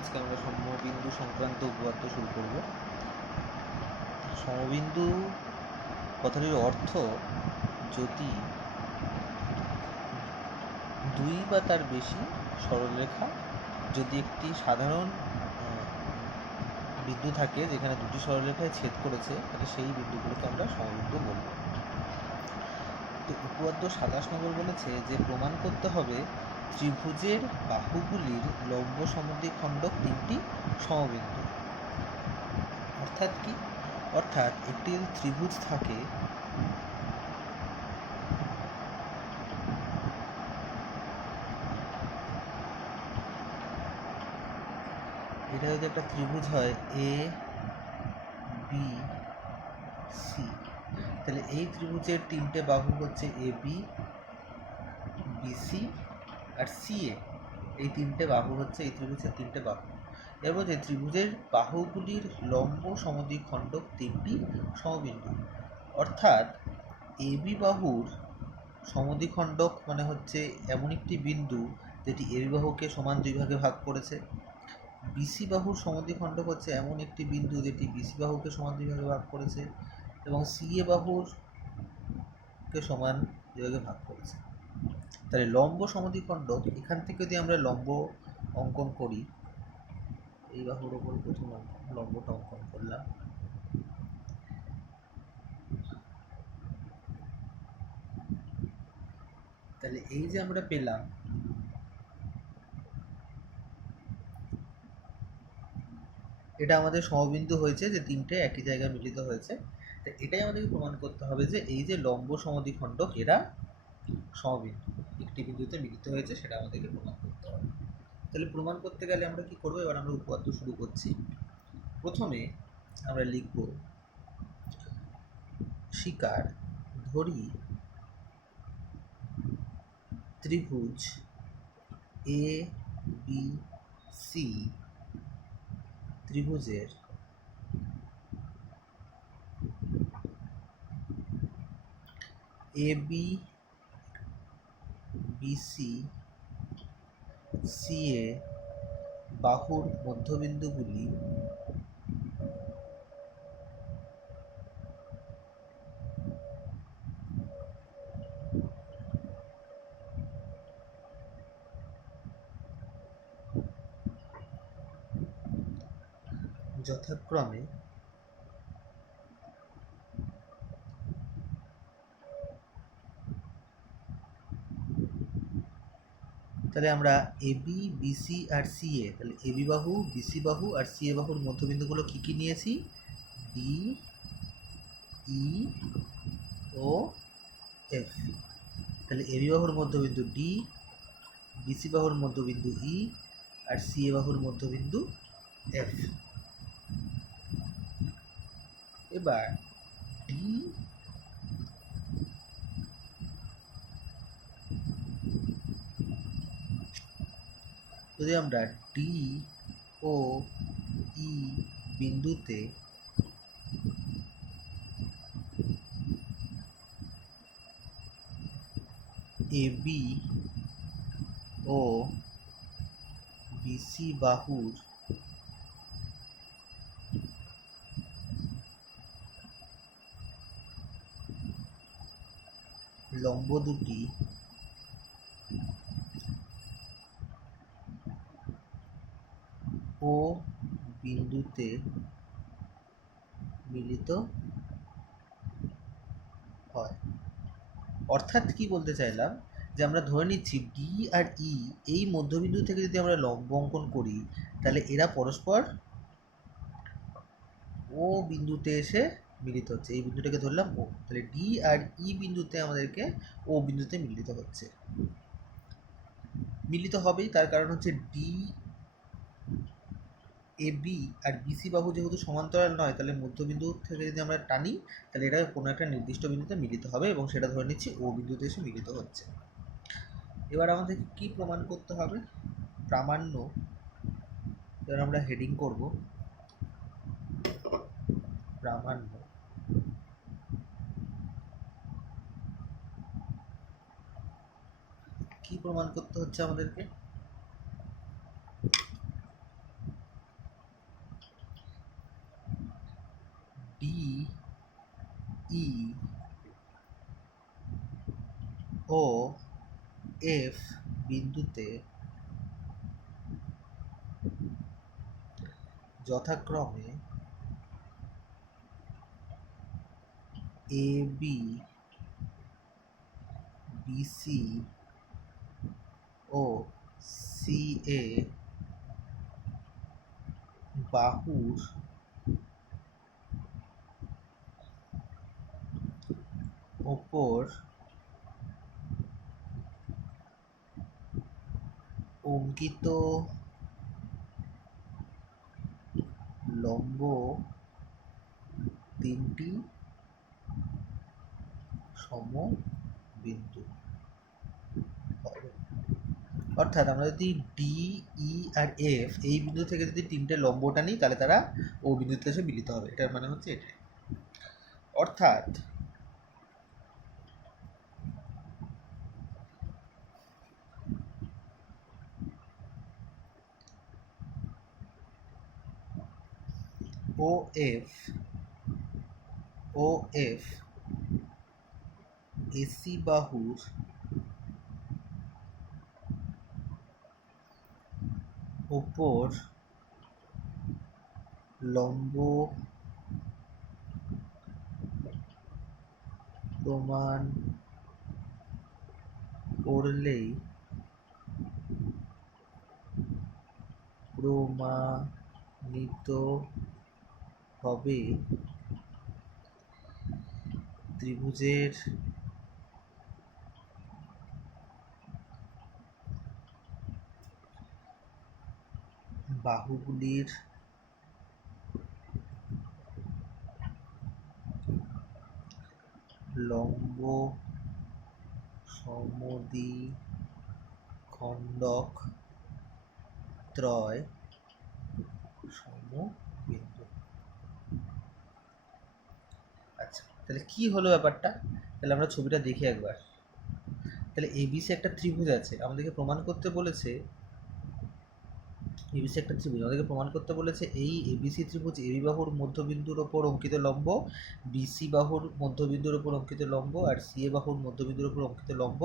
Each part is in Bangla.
আজকে আমরা সমবিন্দু সংক্রান্ত উপপাদ্য শুরু করব। সমবিন্দু কথাটির অর্থ, যদি দুই বা তার বেশি সরলরেখা, যদি একটি সাধারণ বিন্দু থাকে যেখানে দুটি সরলরেখায় ছেদ করেছে, তাহলে সেই বিন্দুগুলোকে আমরা সমবিন্দু বলব। তো উপপাদ্য 27 নম্বর বলেছে যে প্রমাণ করতে হবে ত্রিভুজের বাহুগুলির লম্ব সমদ্বিখণ্ডক তিনটি সমবিন্দু। অর্থাৎ কি? অর্থাৎ একটি ত্রিভুজ থাকে, এটা যদি একটা ত্রিভুজ হয় এ বি সি, তাহলে এই ত্রিভুজের তিনটে বাহু হচ্ছে A B, BC R C এ। এই তিনটে বাহু হচ্ছে এই ত্রিভুজের তিনটে বাহু। এবার যে ত্রিভুজের বাহুগুলির লম্ব সমদ্বিখণ্ডক তিনটি সমবিন্দু। অর্থাৎ এ বি বাহুর সমদ্বিখণ্ডক মানে হচ্ছে এমন একটি বিন্দু যেটি এ বি বাহুকে সমান দুই ভাগে ভাগ করেছে। বিসি বাহুর সমদ্বিখণ্ডক হচ্ছে এমন একটি বিন্দু যেটি বিসি বাহুকে সমান দুই ভাগে ভাগ করেছে, এবং সি এ বাহুকে সমান দুই ভাগে ভাগ করেছে। তাহলে লম্ব সমদ্বিখণ্ডক, এখান থেকে যদি আমরা লম্ব অঙ্কন করি, এই বাহুর ওপর প্রথম লম্বটা অঙ্কন করলাম, তাহলে এই যে আমরা পেলাম, এটা আমাদের সমবিন্দু হয়েছে যে তিনটে একই জায়গায় মিলিত হয়েছে। তো এটাই আমাদেরকে প্রমাণ করতে হবে যে এই যে লম্ব সমদ্বিখণ্ডক এরা সমবিন্দু, একটি বিন্দুতে মিলিত হয়েছে, সেটা আমাদেরকে প্রমাণ করতে হবে। তাহলে প্রমাণ করতে গেলে আমরা কি করবো? এবার আমরা উপপাদ্য শুরু করছি। প্রথমে আমরা লিখব, স্বীকার ধরি ত্রিভুজ এ বি সি ত্রিভুজের এ বি বিসি সি এ বাহুর মধ্যবিন্দুগুলি যথাক্রমে তাহলে আমরা A B BC R C এ, তাহলে এ বি বাহু, বিসি বাহু আর সি এ বাহুর মধ্যবিন্দুগুলো কী কী নিয়েছি? ডি, ই ও এফ। তাহলে এ বি বাহুর মধ্যবিন্দু ডি, বিসি বাহুর মধ্যবিন্দু ই আর সি এ বাহুর মধ্যবিন্দু এফ। এবার ডি যদি আমরা ডি ও ই বিন্দুতে এ বি ও বিসি বাহুর লম্ব দুটি ও বিন্দুতে মিলিত হয়। অর্থাৎ কি বলতে চাইলাম, যে আমরা ধরে নিচ্ছি ডি আর ই এই মধ্যবিন্দু থেকে যদি আমরা লম্ব অঙ্কন করি, তাহলে এরা পরস্পর ও বিন্দুতে এসে মিলিত হচ্ছে। এই বিন্দুটাকে ধরলাম ও, তাহলে ডি আর ই বিন্দুতে আমাদেরকে ও বিন্দুতে মিলিত হচ্ছে, মিলিত হবেই। তার কারণ হচ্ছে ডি এ বি আর বিসি বাহু যেহেতু সমান্তরাল নয়, তাহলে মধ্যবিন্দু থেকে যদি আমরা টানি, তাহলে এটা কোনো একটা নির্দিষ্ট বিন্দুতে মিলিত হবে, এবং সেটা ধরে নিচ্ছি ও বিন্দুতে এসে মিলিত হচ্ছে। এবার আমাদের কি প্রমাণ করতে হবে? প্রামাণ্য। এবার আমরা হেডিং করব প্রামাণ্য। কি প্রমাণ করতে হচ্ছে আমাদেরকে? এফ বিন্দুতে যথাক্রমে A B, BC O C এ বাহুর ওপর অঙ্কিত লম্ব তিনটি সমবিন্দু হবে। অর্থাৎ আমরা যদি ডি, ই আর এফ এই বিন্দু থেকে যদি তিনটে লম্বটা নিই তাহলে তারা ও বিন্দুতে এসে মিলিত হবে। এটার মানে হচ্ছে এটাই। অর্থাৎ ও এফ এসি বাহুর ওপর লম্ব প্রমাণ করলেই প্রমাণিত হবে ত্রিভুজের বাহুগুলির লম্ব সমদ্বিখণ্ডক ত্রয় সমবিন্দু। আচ্ছা, তাহলে কি হলো ব্যাপারটা? তাহলে আমরা ছবিটা দেখি একবার। তাহলে এবিসি একটা ত্রিভুজ আছে, আমাদেরকে প্রমাণ করতে বলেছে এবিসি একটা ত্রিভুজ, আমাদেরকে প্রমাণ করতে বলেছে এই এবিসি ত্রিভুজ এবি বাহুর মধ্যবিন্দুর ওপর অঙ্কিত লম্ব, বিসি বাহুর মধ্যবিন্দুর ওপর অঙ্কিত লম্ব আর সিএ বাহুর মধ্যবিন্দুর ওপর অঙ্কিত লম্ব,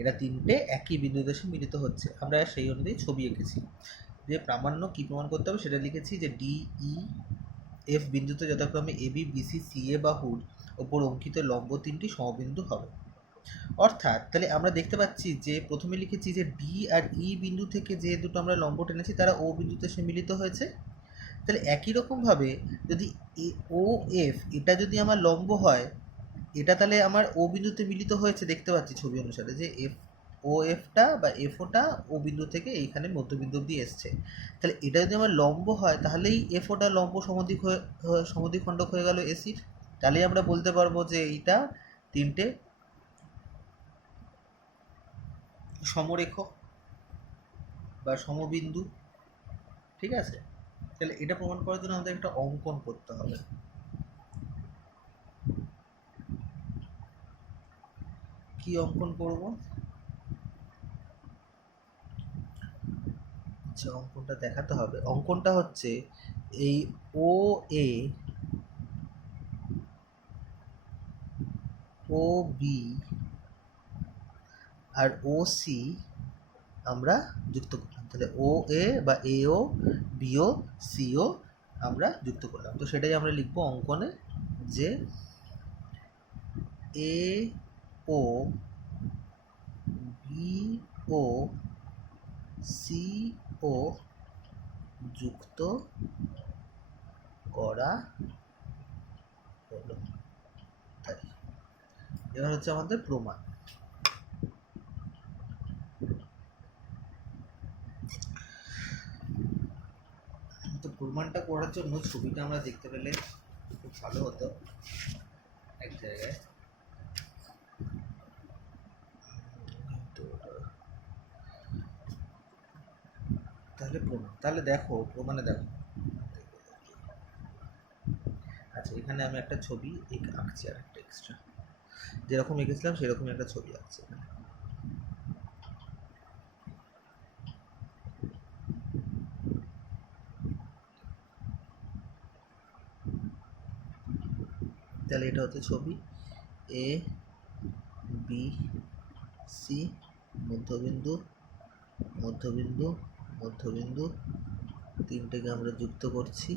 এরা তিনটে একই বিন্দুতে এসে মিলিত হচ্ছে। আমরা সেই অনুযায়ী ছবি এঁকেছি। যে প্রামাণ্য কী প্রমাণ করতে হবে সেটা লিখেছি যে ডি, ই, এফ বিন্দুতে যথাক্রমে এবি, বিসি, সিএ বাহুর ওপর অঙ্কিত লম্ব তিনটি সমবিন্দু হবে। অর্থাৎ তাহলে আমরা দেখতে পাচ্ছি যে প্রথমে লিখেছি যে ডি আর ই বিন্দু থেকে যে দুটো আমরা লম্ব টেনেছি তারা ও বিন্দুতে এসে মিলিত হয়েছে। তাহলে একই রকমভাবে যদি ও এফ এটা যদি আমার লম্ব হয়, এটা তাহলে আমার ও বিন্দুতে মিলিত হয়েছে, দেখতে পাচ্ছি ছবি অনুসারে যে এফ ও এফটা বা এফ ওটা ও বিন্দু থেকে এইখানে মধ্যবিন্দু অব্দি এসছে। তাহলে এটা যদি আমার লম্ব হয় তাহলেই এফ ওটা লম্ব সমদ্বিখণ্ডক হয়ে গেল এসির। তাহলেই আমরা বলতে পারবো যে এইটা তিনটে সমরেখ বা সমবিন্দু। ঠিক আছে, তাহলে এটা প্রমাণ করার জন্য আমাদের একটা অঙ্কন করতে হবে। কি অঙ্কন করব? আচ্ছা, অঙ্কনটা দেখাতে হবে। অঙ্কনটা হচ্ছে এই ও এ, ও বি আর ও সি আমরা যুক্ত করলাম। তাহলে ও এ বা এ ও, বি ও, সি ও আমরা যুক্ত করলাম। তো সেটাই আমরা লিখবো অঙ্কনে যে এ ও, বি ও, সি ও যুক্ত করা হলো। তাই এবার হচ্ছে আমাদের প্রমাণ। তো প্রমাণটা করার জন্য ছবিটা আমরা দেখতে পেলে খুব ভালো হতো এক জায়গায়। তো তাহলে প্রমাণ, তাহলে দেখো প্রমাণে দেখো। আচ্ছা, এখানে আমি একটা ছবি আঁকছি আর একটা এক্সট্রা, যেরকম এঁকেছিলাম সেরকমই একটা ছবি আঁকছি এখানে। তাহলে এটা হচ্ছে ছবি এ বি সি মধ্যবিন্দু, মধ্যবিন্দু, মধ্যবিন্দু, তিনটেকে আমরা যুক্ত করছি,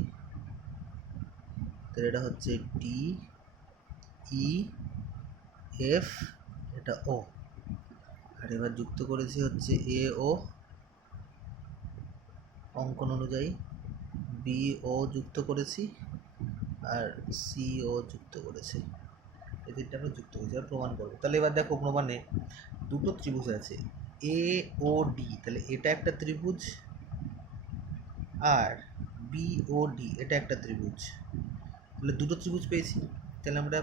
তাহলে এটা হচ্ছে ডি, ই, এফ, এটা ও। আর এবার যুক্ত করেছি হচ্ছে এ ও অঙ্কন অনুযায়ী, বি ও যুক্ত করেছি, আর সি ও যুক্ত করেছি। এই তিনটা আমরা যুক্ত করেছি, আর প্রমাণ করবো। তাহলে এবার দেখো প্রমাণে দুটো ত্রিভুজ আছে এ ও ডি, তাহলে এটা একটা ত্রিভুজ, আর বি ও ডি এটা একটা ত্রিভুজ। তাহলে দুটো ত্রিভুজ পেয়েছি। তাহলে আমরা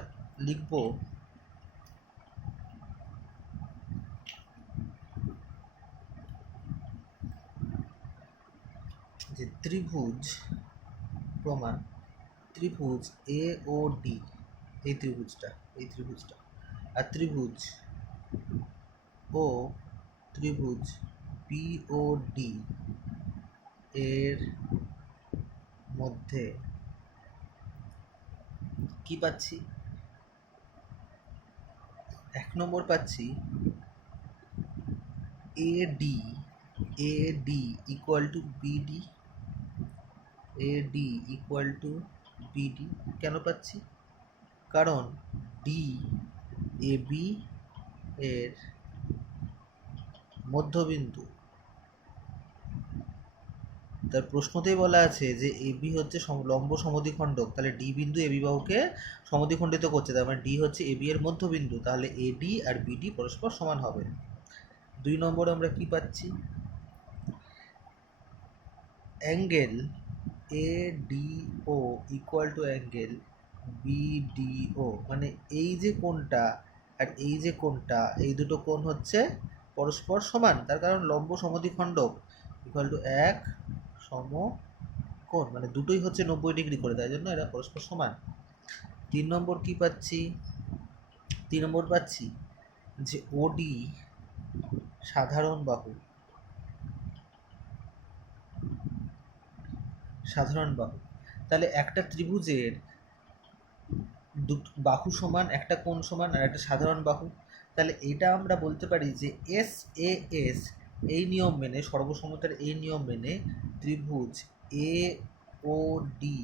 লিখব যে ত্রিভুজ প্রমাণ, ত্রিভুজ এ ও ডি, এই ত্রিভুজটা, এই ত্রিভুজটা, আর ত্রিভুজ ও ত্রিভুজ বি ও ডি এর মধ্যে কি পাচ্ছি? 1 নম্বর পাচ্ছি AD, AD equal to BD, AD equal to BD. কেন পাচ্ছি? কারণ ডি এ বি এর মধ্যবিন্দু। তার প্রশ্নতেই বলা আছে যে এ বি হচ্ছে লম্ব সমদ্বিখণ্ডক, তাহলে ডি বিন্দু এ বি বাহুকে সমদ্বিখণ্ডিত করছে, তার মানে ডি হচ্ছে এ বি এর মধ্যবিন্দু, তাহলে এডি আর বিডি পরস্পর সমান হবে। 2 নম্বরে আমরা কি পাচ্ছি? Angle A D O equal to angle BDO, মানে এই যে কোণটা আর এই যে কোণটা, এই দুটো কোণ হচ্ছে পরস্পর সমান, তার কারণ লম্ব সমদ্বিখণ্ডক ইকুয়াল টু এক সমকোণ, মানে দুটোই হচ্ছে 90 ডিগ্রি করে, তাই জন্য এরা পরস্পর সমান। 3 নম্বর কি পাচ্ছি? 3 নম্বর পাচ্ছি যে ওডি সাধারণ বাহু, সাধারণ বাহু। তাহলে একটা ত্রিভুজের দুটো বাহু সমান, একটা কোণ সমান, আর একটা সাধারণ বাহু। তাহলে এটা আমরা বলতে পারি যে এস এ এস, এই নিয়ম মেনে, সর্বসমতার এই নিয়ম মেনে ত্রিভুজ এ ও ডি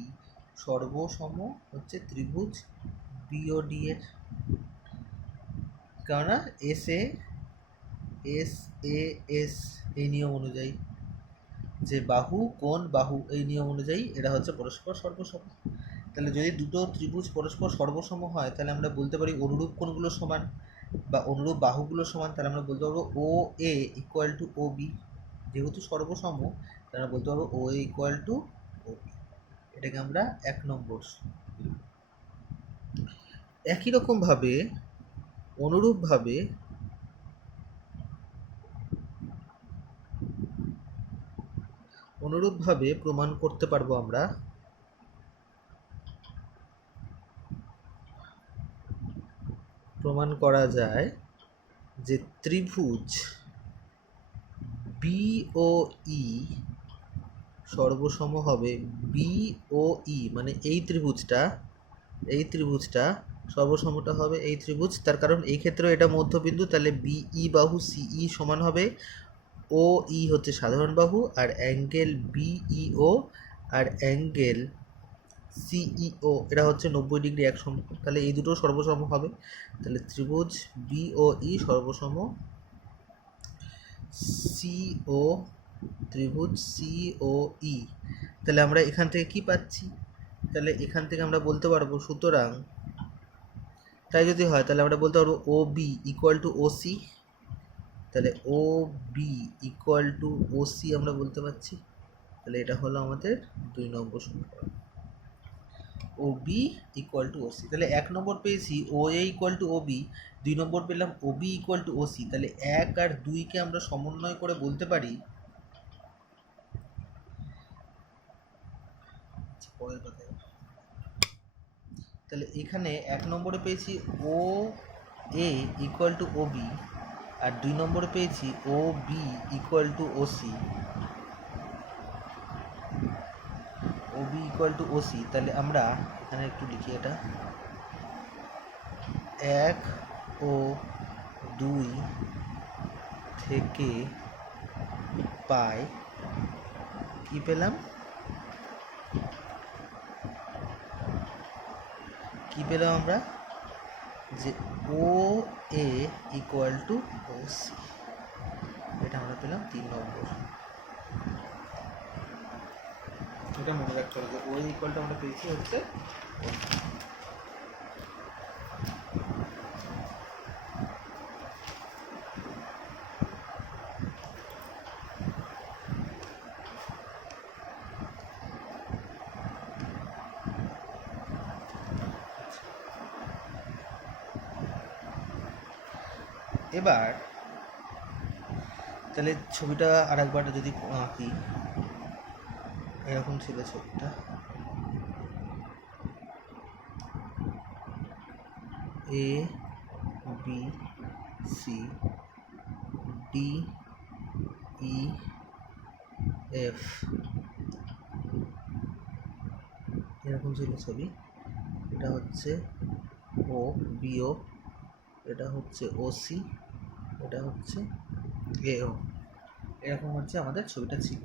সর্বসম হচ্ছে ত্রিভুজ বি ও ডি এর। কেননা এস এ এস এই নিয়ম অনুযায়ী, যে বাহু কোণ বাহু এই নিয়ম অনুযায়ী এরা হচ্ছে পরস্পর সর্বসম। তাহলে যদি দুটো ত্রিভুজ পরস্পর সর্বসম হয়, তাহলে আমরা বলতে পারি অনুরূপ কোণগুলো সমান বা অনুরূপ বাহুগুলো সমান। তাহলে আমরা বলতে পারবো ও A equal to O B, যেহেতু সর্বসম তাহলে আমরা বলতে পারবো ও A equal to O B. এটাকে আমরা 1 নম্বর। একই রকমভাবে অনুরূপভাবে প্রমাণ করতে পারবো আমরা প্রমাণ করা যায় যে ত্রিভুজ বি ও ই সর্বসম হবে বি ও ই, মানে এই ত্রিভুজটা সর্বসমটা হবে এই ত্রিভুজ, তার কারণ এই ক্ষেত্রেও এটা মধ্যবিন্দু, তাহলে বিই বাহু সিই সমান হবে ও ই হচ্ছে সাধারণ বাহু, আর অ্যাঙ্গেল বিইও আর অ্যাঙ্গেল সিইও এরা হচ্ছে 90 ডিগ্রি এক সমকোণ, তাহলে এই দুটো সর্বসম হবে। তাহলে ত্রিভুজ বিও ই সর্বসম সিও, ত্রিভুজ সিও ই। তাহলে আমরা এখান থেকে কি পাচ্ছি? তাহলে এখান থেকে আমরা বলতে পারবো, সুতরাং তাই যদি হয় তাহলে আমরা বলতে পারবো O B equal to O C, তাহলে O B equal to O C আমরা বলতে পারছি। তাহলে এটা হলো আমাদের 2 নম্বর সমীকরণ, O B equal to O C. তাহলে 1 নম্বর পেয়েছি O A equal to O B, 2 নম্বর পেলাম O B equal to O C. তাহলে 1 আর 2কে আমরা সমন্বয় করে বলতে পারি, তাহলে এখানে 1 নম্বরে পেয়েছি O A equal to O B, আর 2 নম্বরে পেয়েছি O B equal to O C, O B equal to O C. তাহলে আমরা এখানে একটু লিখি, এটা 1 ও 2 থেকে পাই কি পেলাম, আমরা যে O A equal to O C, এটা আমরা পেলাম 3 নম্বর। এটা মনে রাখতে হবে যে ও ইকুয়াল টু আমরা পেয়েছি হচ্ছে এবার তাহলে ছবিটা আর একবার যদি আঁকি, এরকম ছিল ছবিটা, A B C D E F, এরকম ছিল ছবি। এটা হচ্ছে ও বিও, এটা হচ্ছে ও সি, এটা হচ্ছে এও, এরকম হচ্ছে আমাদের ছবিটা ছিল।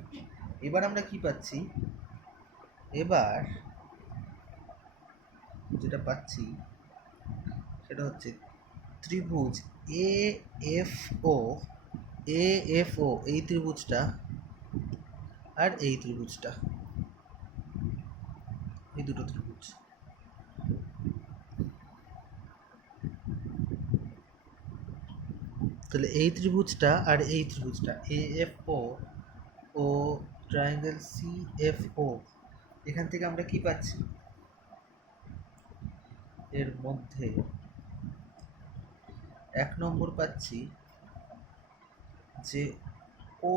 এবার আমরা কি পাচ্ছি, এবার যেটা পাচ্ছি সেটা হচ্ছে ত্রিভুজ এ এফ ও, এই ত্রিভুজটা আর এই ত্রিভুজটা, এই দুটো ত্রিভুজ, তাহলে এই ত্রিভুজটা আর এই ত্রিভুজটা A F O triangle C F O, এখান থেকে আমরা কি পাচ্ছি, এর মধ্যে 1 নম্বর পাচ্ছি যে O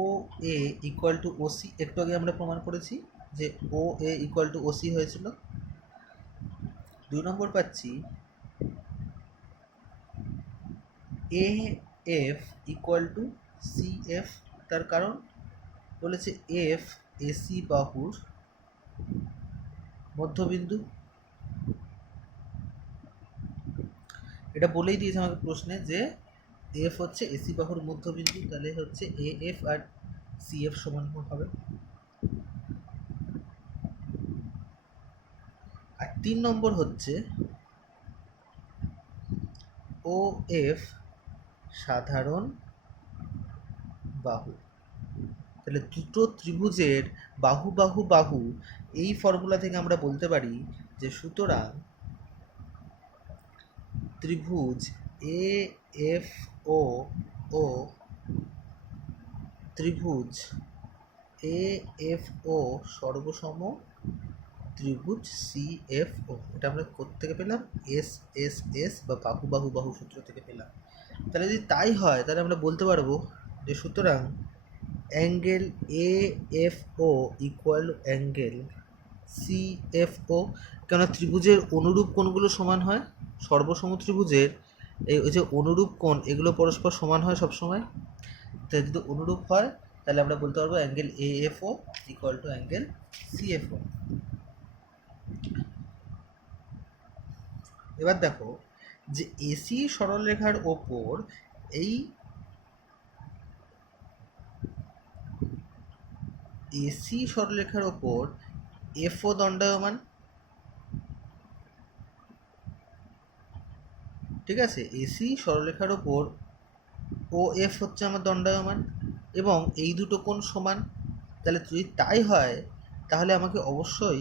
A equal to O C, একটু আগে আমরা প্রমাণ করেছি যে O A equal to O C হয়েছিল। 2 নম্বর পাচ্ছি A F equal to C F, তার কারণ বলেছে এফ এসি বাহুর মধ্যবিন্দু, এটা বলেই দিয়েছে আমাকে প্রশ্নে যে এফ হচ্ছে এসি বাহুর মধ্যবিন্দু, তাহলে হচ্ছে এ এফ আর সি এফ সমান হবে। আর 3 নম্বর হচ্ছে ও এফ সাধারণ বাহু, তাহলে দুটো ত্রিভুজের বাহু বাহু বাহু, এই ফর্মুলা থেকে আমরা বলতে পারি যে সুতরাং ত্রিভুজ এ এফ ও ত্রিভুজ এ এফ ও সর্বসম ত্রিভুজ সি এফ ও, এটা আমরা কোত্থেকে পেলাম, এস এস এস বা বাহু বাহু বাহু সূত্র থেকে পেলাম। তাহলে যদি তাই হয় তাহলে আমরা বলতে পারবো যে সুতরাং angle A F O equal angle C F O, কেননা ত্রিভুজের অনুরূপ কোণগুলো সমান হয়, সর্বসম ত্রিভুজের এই যে অনুরূপ কোণ এগুলো পরস্পর সমান হয় সবসময়, তাই যদি অনুরূপ হয় তাহলে আমরা বলতে পারবো angle A F O equal to angle C F O. এবার দেখো যে এসি সরলরেখার ওপর এই এসি সরলরেখার ওপর এফও দণ্ডায়মান, ঠিক আছে, এসি সরলরেখার ওপর ও এফ হচ্ছে আমার দণ্ডায়মান এবং এই দুটো কোণ সমান, তাহলে যদি তাই হয় তাহলে আমাকে অবশ্যই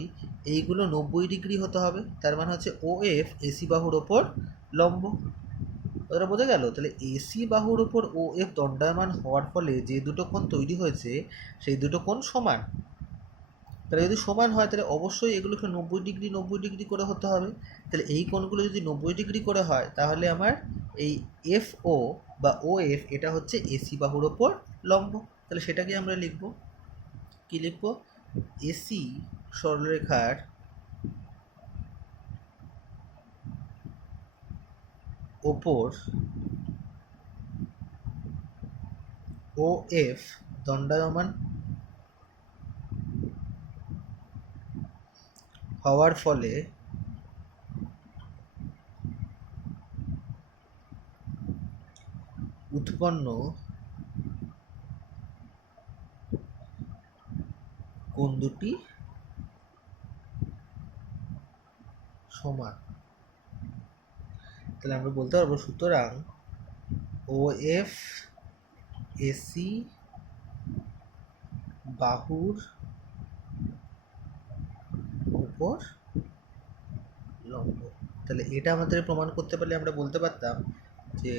এইগুলো 90 ডিগ্রি হতে হবে, তার মানে হচ্ছে ও এফ এসি বাহুর ওপর লম্ব। ওটা বোঝা গেল, তাহলে এসি বাহুর ওপর ও এফ দণ্ডায়মান হওয়ার ফলে যে দুটো কোণ তৈরি হয়েছে সেই দুটো কোণ সমান, তাহলে যদি সমান হয় তাহলে অবশ্যই এগুলোকে 90 ডিগ্রি করে হতে হবে। তাহলে এই কোণগুলো যদি 90 ডিগ্রি করে হয় তাহলে আমার এই এফ ও বা ও এফ এটা হচ্ছে এসি বাহুর ওপর লম্ব, তাহলে সেটাকে আমরা লিখব, কি লিখব, এসি সরলরেখার ওপর ও এফ দণ্ডায়মান হওয়ার ফলে উৎপন্ন কোণ দুটি সমান। তাহলে আমরা বলতে পারবো সুতরাং ও এফ এসি বাহুর উপর লম্ব। তাহলে এটা আমাদের প্রমাণ করতে পারলে আমরা বলতে পারতাম যে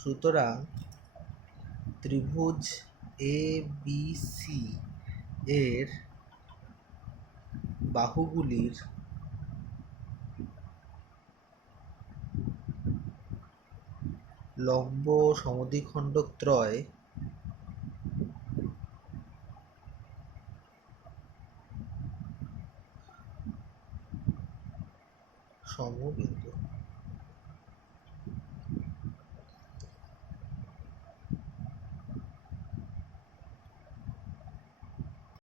সুতরাং ত্রিভুজ এ বি সি এর বাহুগুলির লম্ব সমদ্বিখণ্ডক ত্রয় সমবিন্দু।